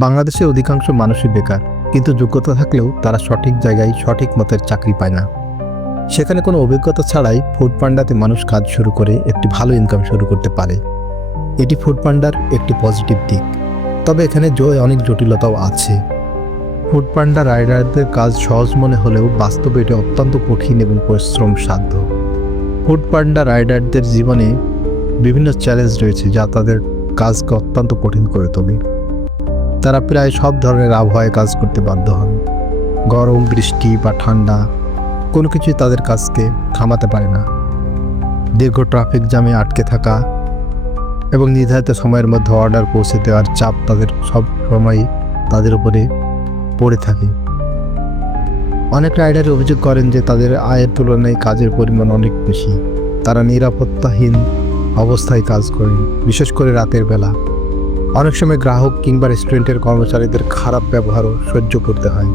বাংলাদেশের অধিকাংশ মানুষই বেকার, কিন্তু যোগ্যতা থাকলেও তারা সঠিক জায়গায় সঠিক মতের চাকরি পায় না। সেখানে কোনো অভিজ্ঞতা ছাড়াই ফুড পান্ডাতে মানুষ কাজ শুরু করে একটি ভালো ইনকাম শুরু করতে পারে। এটি ফুড পান্ডার একটি পজিটিভ দিক, তবে এখানে অনেক জটিলতাও আছে। ফুড পান্ডা রাইডারদের কাজ সহজ মনে হলেও বাস্তবে এটি অত্যন্ত কঠিন এবং পরিশ্রম সাধ্য। ফুড পান্ডা রাইডারদের জীবনে বিভিন্ন চ্যালেঞ্জ রয়েছে যা তাদের কাজকে অত্যন্ত কঠিন করে তোলে। তারা প্রায় সব ধরনের আবহাওয়ায় কাজ করতে বাধ্য হন। গরম, বৃষ্টি বা ঠান্ডা কোনো কিছুই তাদের কাজকে থামাতে পারে না। দীর্ঘ ট্রাফিক জ্যামে আটকে থাকা এবং নির্ধারিত সময়ের মধ্যে অর্ডার পৌঁছে দেওয়ার চাপ তাদের সব সময় তাদের উপরে পড়ে থাকে। অনেক রাইডার অভিযোগ করেন যে তাদের আয়ের তুলনায় কাজের পরিমাণ অনেক বেশি। তারা নিরাপত্তাহীন অবস্থায় কাজ করেন, বিশেষ করে রাতের বেলা। অনেক সময় গ্রাহক কিংবা রেস্টুরেন্টের কর্মচারীদের খারাপ ব্যবহারও সহ্য করতে হয়।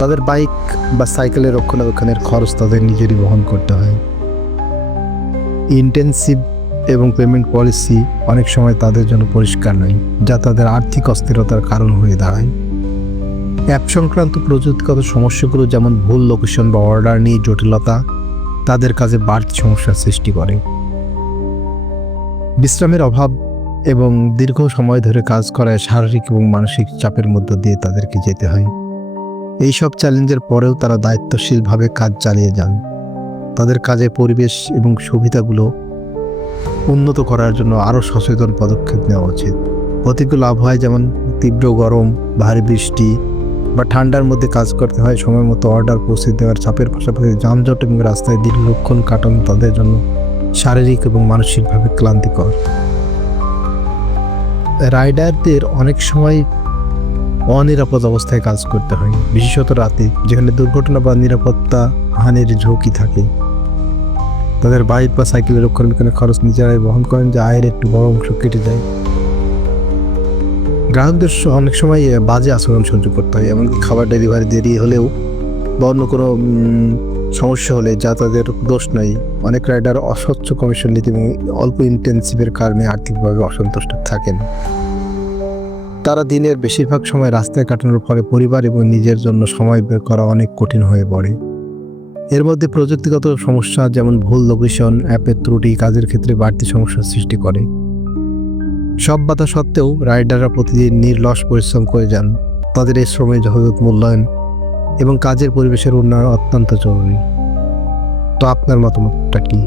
তাদের বাইক বা সাইকেলের রক্ষণাবেক্ষণের খরচ তাদের নিজেরই বহন করতে হয়। ইন্টেনসিভ এবং পেমেন্ট পলিসি অনেক সময় তাদের জন্য পরিষ্কার নয়, যা তাদের আর্থিক অস্থিরতার কারণ হয়ে দাঁড়ায়। অ্যাপ সংক্রান্ত প্রযুক্তিগত সমস্যাগুলো যেমন ভুল লোকেশন বা অর্ডার নিয়ে জটিলতা তাদের কাজে বাড়তি সমস্যার সৃষ্টি করে। বিশ্রামের অভাব এবং দীর্ঘ সময় ধরে কাজ করায় শারীরিক এবং মানসিক চাপের মধ্য দিয়ে তাদেরকে যেতে হয়। এই সব চ্যালেঞ্জের পরেও তারা দায়িত্বশীলভাবে কাজ চালিয়ে যান। তাদের কাজের পরিবেশ এবং সুবিধাগুলো উন্নত করার জন্য আরও সচেতন পদক্ষেপ নেওয়া উচিত। প্রতিকূল আবহাওয়ায় যেমন তীব্র গরম, ভারী বৃষ্টি বা ঠান্ডার মধ্যে কাজ করতে হয়, সময় মতো অর্ডার পৌঁছে দেওয়ার চাপের পাশাপাশি যানজট এবং রাস্তায় দীর্ঘক্ষণ কাটানো তাদের জন্য শারীরিক এবং মানসিকভাবে ক্লান্তিকর। রাইডারদের অনেক সময় অনিরাপদ অবস্থায় কাজ করতে হয়, বিশেষত রাতে, যেখানে দুর্ঘটনা বা নিরাপত্তা হানির ঝুঁকি থাকে। তাদের বাইক বা সাইকেলের রক্ষণাবেক্ষণের খরচ নিজেরাই বহন করেন, যা আয়ের একটু বড় অংশ কেটে যায়। গ্রাহকদের অনেক সময় বাজে আচরণ সহ্য করতে হয়, এমনকি খাবার ডেলিভারি দেরি হলেও বা অন্য কোনো সমস্যা হলে, যা তাদের দোষ নয়। অনেক রাইডার অস্বচ্ছ কমিশন নীতি এবং অল্প ইন্টেন্সিভের কারণে আর্থিকভাবে অসন্তুষ্ট থাকেন। তারা দিনের বেশিরভাগ সময় রাস্তায় কাটানোর ফলে পরিবার এবং নিজের জন্য সময় বের করা অনেক কঠিন হয়ে পড়ে। এর মধ্যে প্রযুক্তিগত সমস্যা যেমন ভুল লোকেশন, অ্যাপের ত্রুটি কাজের ক্ষেত্রে বাড়তি সমস্যার সৃষ্টি করে। সব বাধা সত্ত্বেও রাইডাররা প্রতিদিন নির্লস পরিশ্রম করে যান। তাদের এই শ্রমের যথাযথ মূল্যায়ন এবং কাজের পরিবেশের উন্নয়ন অত্যন্ত জরুরি। তো আপনার মতামতটা কি?